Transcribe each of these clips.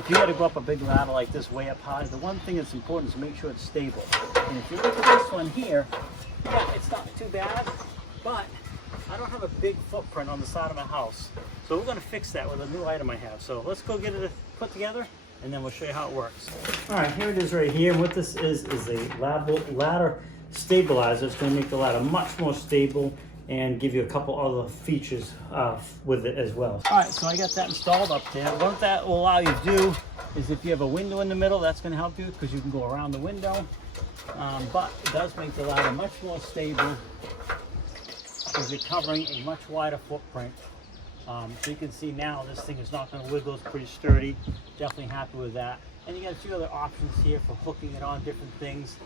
if you got to go up a big ladder like this way up high, the one thing that's important is to make sure it's stable. And if you look at this one here, yeah, it's not too bad, but I don't have a big footprint on the side of my house. So we're going to fix that with a new item I have. So let's go get it put together, and then we'll show you how it works. All right, here it is right here. And what this is a ladder stabilizer. It's going to make the ladder much more stable and give you a couple other features with it as well. All right, so I got that installed up there. What that will allow you to do is if you have a window in the middle, that's going to help you because you can go around the window. But it does make the ladder much more stable because you're covering a much wider footprint. So you can see now this thing is not going to wiggle. It's pretty sturdy. Definitely happy with that. And you got a few other options here for hooking it on different things.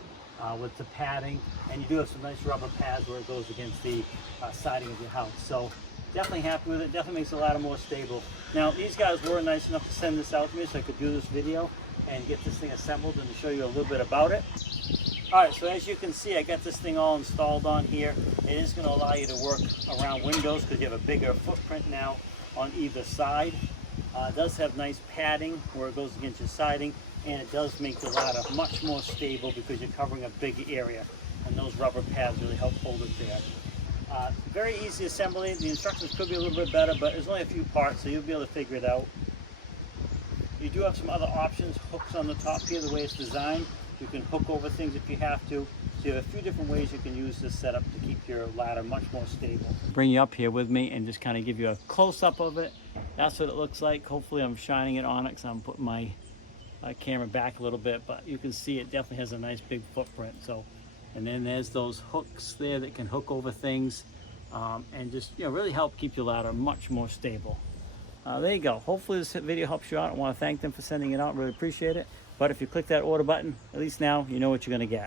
With the padding, and you do have some nice rubber pads where it goes against the siding of your house. So definitely happy with it. Definitely makes the ladder more stable. Now these guys were nice enough to send this out to me so I could do this video and get this thing assembled and to show you a little bit about it. All right, so as you can see, I got this thing all installed on here. It is going to allow you to work around windows because you have a bigger footprint now on either side. It does have nice padding where it goes against your siding, and it does make the ladder much more stable because you're covering a big area, and those rubber pads really help hold it there. Very easy assembly. The instructions could be a little bit better, but there's only a few parts, so you'll be able to figure it out. You do have some other options, hooks on the top here, the way it's designed. You can hook over things if you have to. So you have a few different ways you can use this setup to keep your ladder much more stable. Bring you up here with me and just kind of give you a close-up of it. That's what it looks like. Hopefully I'm shining it on it because I'm putting my camera back a little bit, but you can see it definitely has a nice big footprint. So, and then there's those hooks there that can hook over things and just really help keep your ladder much more stable. There you go. Hopefully this video helps you out. I want to thank them for sending it out. Really appreciate it. But if you click that order button, at least now you know what you're going to get.